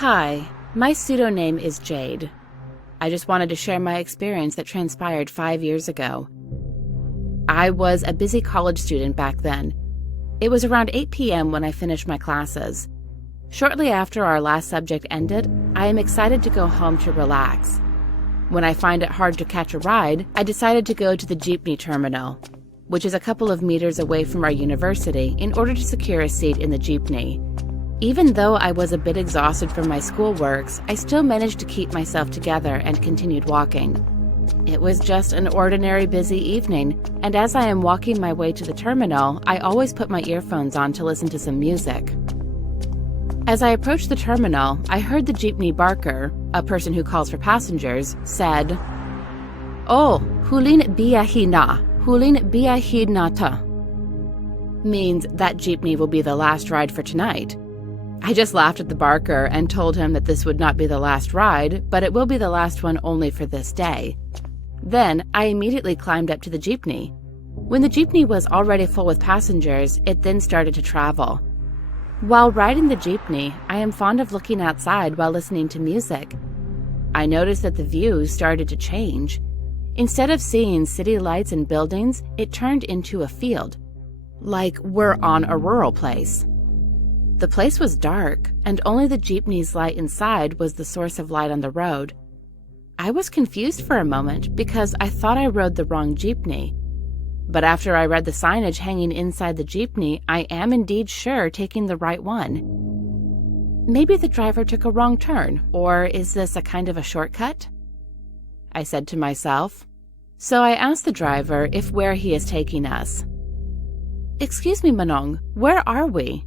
Hi, my pseudonym is Jade. I just wanted to share my experience that transpired 5 years ago. I was a busy college student back then. It was around 8 p.m. when I finished my classes. Shortly after our last subject ended, I am excited to go home to relax. When I find it hard to catch a ride, I decided to go to the jeepney terminal, which is a couple of meters away from our university, in order to secure a seat in the jeepney. Even though I was a bit exhausted from my schoolworks, I still managed to keep myself together and continued walking. It was just an ordinary busy evening, and as I am walking my way to the terminal, I always put my earphones on to listen to some music. As I approached the terminal, I heard the jeepney barker, a person who calls for passengers, said, "Oh, hulin biyahi hulin biyahi ta," means that jeepney will be the last ride for tonight. I just laughed at the barker and told him that this would not be the last ride, but it will be the last one only for this day. Then I immediately climbed up to the jeepney. When the jeepney was already full with passengers, it then started to travel. While riding the jeepney, I am fond of looking outside while listening to music. I noticed that the views started to change. Instead of seeing city lights and buildings, it turned into a field, like we're on a rural place. The place was dark, and only the jeepney's light inside was the source of light on the road. I was confused for a moment because I thought I rode the wrong jeepney. But after I read the signage hanging inside the jeepney, I am indeed sure taking the right one. Maybe the driver took a wrong turn, or is this a kind of a shortcut? I said to myself. So I asked the driver if where he is taking us. "Excuse me, Manong, where are we?"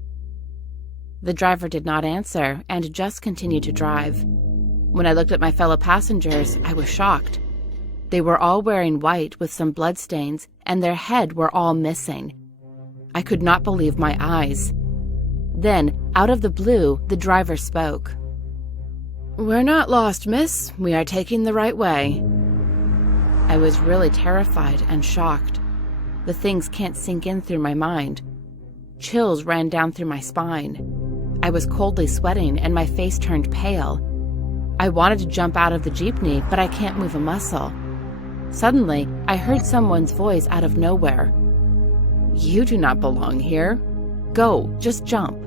The driver did not answer and just continued to drive. When I looked at my fellow passengers, I was shocked. They were all wearing white with some bloodstains, and their head were all missing. I could not believe my eyes. Then, out of the blue, the driver spoke. "We're not lost, miss. We are taking the right way." I was really terrified and shocked. The things can't sink in through my mind. Chills ran down through my spine. I was coldly sweating and my face turned pale. I wanted to jump out of the jeepney, but I can't move a muscle. Suddenly, I heard someone's voice out of nowhere. "You do not belong here. Go, just jump.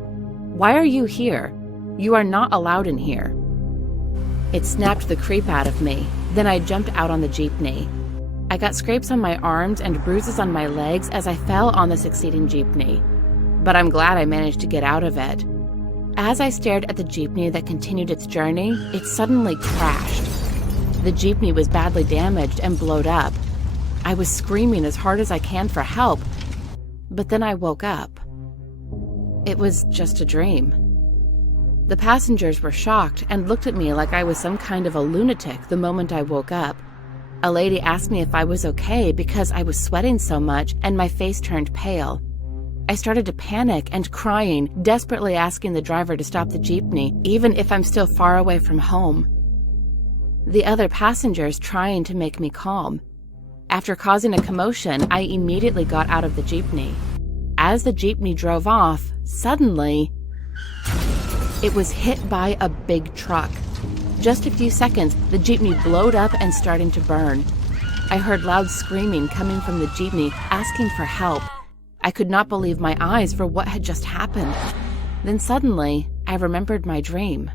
Why are you here? You are not allowed in here." It snapped the creep out of me. Then I jumped out on the jeepney. I got scrapes on my arms and bruises on my legs as I fell on the succeeding jeepney. But I'm glad I managed to get out of it. As I stared at the jeepney that continued its journey, it suddenly crashed. The jeepney was badly damaged and blowed up. I was screaming as hard as I can for help, but then I woke up. It was just a dream. The passengers were shocked and looked at me like I was some kind of a lunatic the moment I woke up. A lady asked me if I was okay because I was sweating so much and my face turned pale. I started to panic and crying, desperately asking the driver to stop the jeepney, even if I'm still far away from home. The other passengers trying to make me calm. After causing a commotion, I immediately got out of the jeepney. As the jeepney drove off, suddenly, it was hit by a big truck. Just a few seconds, the jeepney blowed up and starting to burn. I heard loud screaming coming from the jeepney, asking for help. I could not believe my eyes for what had just happened. Then suddenly, I remembered my dream.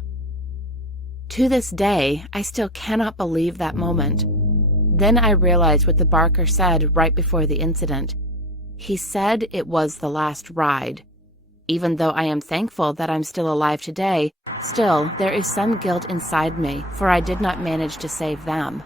To this day, I still cannot believe that moment. Then I realized what the barker said right before the incident. He said it was the last ride. Even though I am thankful that I'm still alive today, still there is some guilt inside me, for I did not manage to save them.